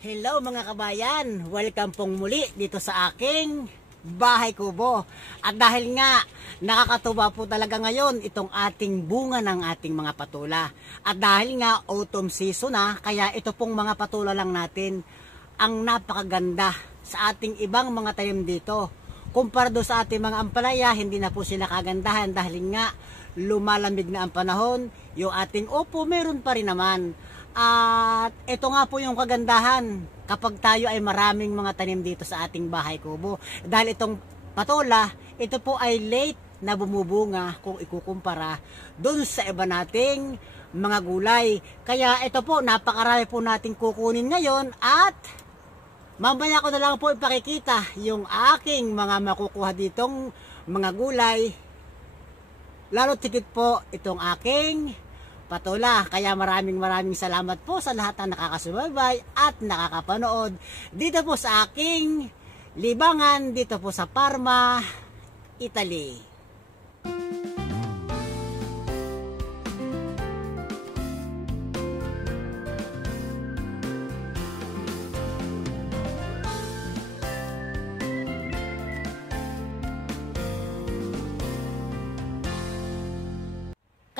Hello mga kabayan, welcome pong muli dito sa aking bahay kubo. At dahil nga nakakatuwa po talaga ngayon itong ating bunga ng ating mga patula. At dahil nga autumn season na, kaya ito pong mga patula lang natin ang napakaganda sa ating ibang mga tanim dito. Kumpara do sa ating mga ampalaya, hindi na po sila kagandahan dahil nga lumalamig na ang panahon. Yung ating upo meron pa rin naman. At ito nga po yung kagandahan kapag tayo ay maraming mga tanim dito sa ating bahay kubo. Dahil itong patola, ito po ay late na bumubunga kung ikukumpara dun sa iba nating mga gulay. Kaya ito po, napakarami po nating kukunin ngayon at mamaya ko na lang po ipakikita yung aking mga makukuha ditong mga gulay. Lalo tigit po itong aking patola. Kaya maraming salamat po sa lahat na nakakasubaybay at nakakapanood dito po sa aking libangan dito po sa Parma, Italy.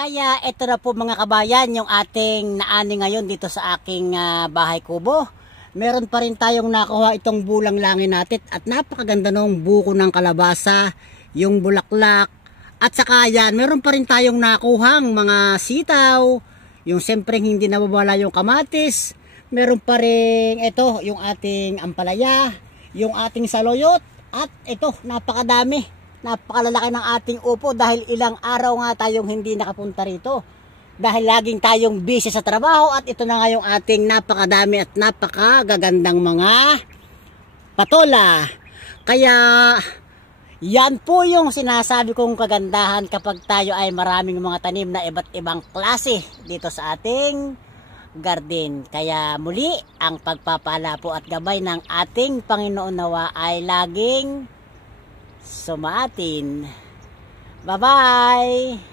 Kaya ito na po mga kabayan yung ating naani ngayon dito sa aking bahay kubo. Meron pa rin tayong nakuha itong bulang langin natin at napakaganda ng buko ng kalabasa, yung bulaklak. At saka yan, meron pa rin tayong nakuhang mga sitaw, yung siyempre hindi nababala yung kamatis. Meron pa rin ito yung ating ampalaya, yung ating saloyot at ito napakadami. Napakalalaki ng ating upo dahil ilang araw nga tayong hindi nakapunta rito. Dahil laging tayong busy sa trabaho at ito na nga yung ating napakadami at napakagagandang mga patola. Kaya yan po yung sinasabi kong kagandahan kapag tayo ay maraming mga tanim na iba't ibang klase dito sa ating garden. Kaya muli ang pagpapala po at gabay ng ating Panginoon nawa ay laging sumaatin. Bye-bye!